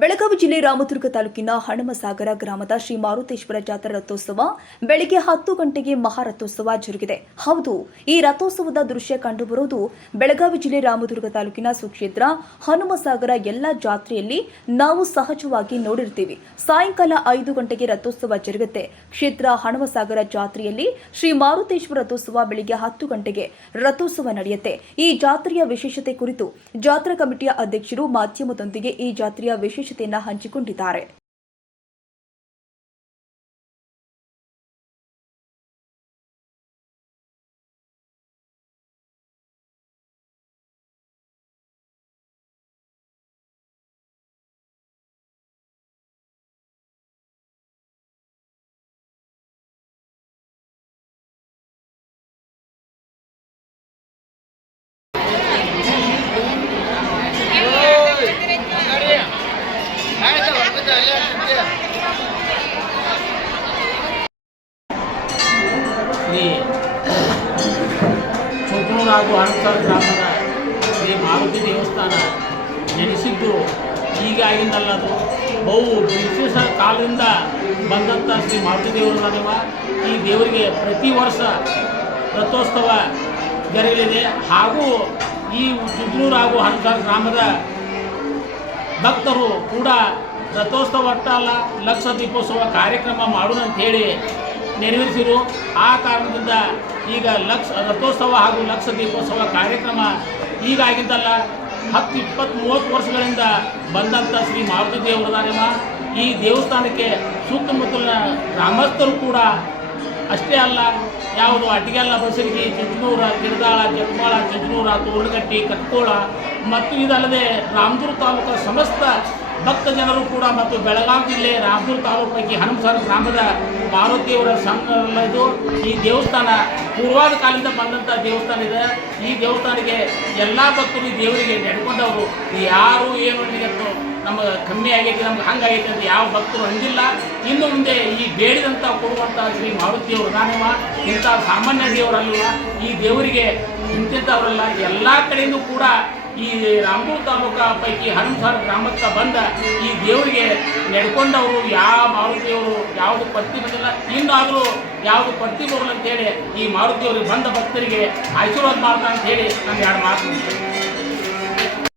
ಬೆಳಗಾವಿ ಜಿಲ್ಲೆ ರಾಮದುರ್ಗ ತಾಲೂಕಿನ ಹಣಮಸಾಗರ ಗ್ರಾಮದ ಶ್ರೀ ಮಾರುತೇಶ್ವರ ಜಾತ್ರಾ ರಥೋತ್ಸವ ಬೆಳಗ್ಗೆ ಹತ್ತು ಗಂಟೆಗೆ ಮಹಾರಥೋತ್ಸವ ಜರುಗಿದೆ. ಹೌದು, ಈ ರಥೋತ್ಸವದ ದೃಶ್ಯ ಕಂಡುಬರುವುದು ಬೆಳಗಾವಿ ಜಿಲ್ಲೆ ರಾಮದುರ್ಗ ತಾಲೂಕಿನ ಸುಕ್ಷೇತ್ರ ಹನುಮಸಾಗರ ಎಲ್ಲ ಜಾತ್ರೆಯಲ್ಲಿ ನಾವು ಸಹಜವಾಗಿ ನೋಡಿರ್ತೀವಿ. ಸಾಯಂಕಾಲ ಐದು ಗಂಟೆಗೆ ರಥೋತ್ಸವ ಜರುಗುತ್ತೆ. ಕ್ಷೇತ್ರ ಹನುಮಸಾಗರ ಜಾತ್ರೆಯಲ್ಲಿ ಶ್ರೀ ಮಾರುತೇಶ್ವರ ರಥೋತ್ಸವ ಬೆಳಗ್ಗೆ ಹತ್ತು ಗಂಟೆಗೆ ರಥೋತ್ಸವ ನಡೆಯುತ್ತೆ. ಈ ಜಾತ್ರೆಯ ವಿಶೇಷತೆ ಕುರಿತು ಜಾತ್ರಾ ಕಮಿಟಿಯ ಅಧ್ಯಕ್ಷರು ಮಾಧ್ಯಮದೊಂದಿಗೆ ಈ ಜಾತ್ರೆಯ ವಿಶೇಷತೆಯನ್ನ ಹಂಚಿಕೊಂಡಿದ್ದಾರೆ. ಶ್ರೀ ಚೊಕ್ಕನೂರು ಹಾಗೂ ಹಣಸಾರ ಗ್ರಾಮದ ಶ್ರೀ ಮಾರುತಿ ದೇವಸ್ಥಾನ ಜನಿಸಿದ್ದು ಅದು. ಬಹು ವಿಶೇಷ ಕಾಲದಿಂದ ಬಂದಂಥ ಶ್ರೀ ಮಾರುತಿ ದೇವರು ಈ ದೇವರಿಗೆ ಪ್ರತಿ ವರ್ಷ ರಥೋತ್ಸವ ಜರಗಲಿದೆ. ಹಾಗೂ ಈ ಹಾಗೂ ಹಣಸಾರ ಗ್ರಾಮದ ಭಕ್ತರು ಕೂಡ ರಥೋತ್ಸವ ಅಲ್ಲ, ಲಕ್ಷ ದೀಪೋತ್ಸವ ಕಾರ್ಯಕ್ರಮ ಮಾಡೋಣ ಹೇಳಿ ಆ ಕಾರಣದಿಂದ ಈಗ ಲಕ್ಷ, ರಥೋತ್ಸವ ಹಾಗೂ ಲಕ್ಷ ದೀಪೋತ್ಸವ ಕಾರ್ಯಕ್ರಮ ಈಗ ಆಗಿದ್ದಲ್ಲ ಹತ್ತು ಇಪ್ಪತ್ತು ಮೂವತ್ತು ವರ್ಷಗಳಿಂದ ಬಂದಂಥ ಶ್ರೀ ಮಾರುತಿ ದೇವರದಾರ್ಯಮ್ಮ ಈ ದೇವಸ್ಥಾನಕ್ಕೆ ಸುತ್ತಮುತ್ತಲಿನ ಗ್ರಾಮಸ್ಥರು ಕೂಡ ಅಷ್ಟೇ ಅಲ್ಲ, ಯಾವುದು ಅಟಿಗೆಲ್ಲ ಬಸರಿಗೆ ಚುಂಚನೂರ ಕಿರದಾಳ, ಜಗಮಾಳ ಚುಂಚನೂರ ತೋರಣಗಟ್ಟಿ ಕಟ್ಕೋಳ, ಮತ್ತು ಇದಲ್ಲದೆ ರಾಮದುರ್ಗ ತಾಲೂಕು ಸಮಸ್ತ ಭಕ್ತ ಜನರು ಕೂಡ ಮತ್ತು ಬೆಳಗಾವಿ ಜಿಲ್ಲೆ ರಾಮೂರು ತಾಲೂಕಿ ಹನುಮಸಾರ ಗ್ರಾಮದ ಮಾರುತಿಯವರ ಸಂಘ ಈ ದೇವಸ್ಥಾನ ಪೂರ್ವಾದ ಕಾಲದಿಂದ ಬಂದಂಥ ದೇವಸ್ಥಾನ ಇದೆ. ಈ ದೇವಸ್ಥಾನಕ್ಕೆ ಎಲ್ಲ ಭಕ್ತರು ದೇವರಿಗೆ ನೆಡ್ಕೊಂಡವರು. ಯಾರು ಏನು ಅಂತ ನಮಗೆ ಕಮ್ಮಿ ಆಗೈತಿ, ನಮ್ಗೆ ಹಂಗಾಗೈತಿ ಅಂತ ಯಾವ ಭಕ್ತರು ಹಂಗಿಲ್ಲ ಇನ್ನು ಮುಂದೆ ಈ ಬೇಡಿದಂಥ ಕೊಡುವಂಥ ಶ್ರೀ ಮಾರುತಿಯವರು ನಾನೇವ, ಇಂಥ ಸಾಮಾನ್ಯ ದೇವರಲ್ಲ, ಈ ದೇವರಿಗೆ ನಿಂತಿದ್ದವರಲ್ಲ ಎಲ್ಲ ಕಡೆಯಿಂದ ಕೂಡ ಈ ರಾಮೂರು ತಾಲೂಕ ಪೈಕಿ ಹನುಮಸಾರ ಗ್ರಾಮಕ್ಕೆ ಬಂದ ಈ ದೇವರಿಗೆ ನಡ್ಕೊಂಡವರು ಯಾವ ಮಾರುತಿಯವರು ಯಾವುದು ಪತ್ತಿ ಬಂದಿಲ್ಲ ಇನ್ನಾದರೂ ಯಾವುದು ಪತ್ತಿ ಬರಲ್ಲ ಅಂತೇಳಿ ಈ ಮಾರುತಿಯವ್ರಿಗೆ ಬಂದ ಭಕ್ತರಿಗೆ ಆಶೀರ್ವಾದ ಮಾಡ್ತಾ ಅಂತ ಹೇಳಿ ನಾನು ಎರಡು ಮಾತು.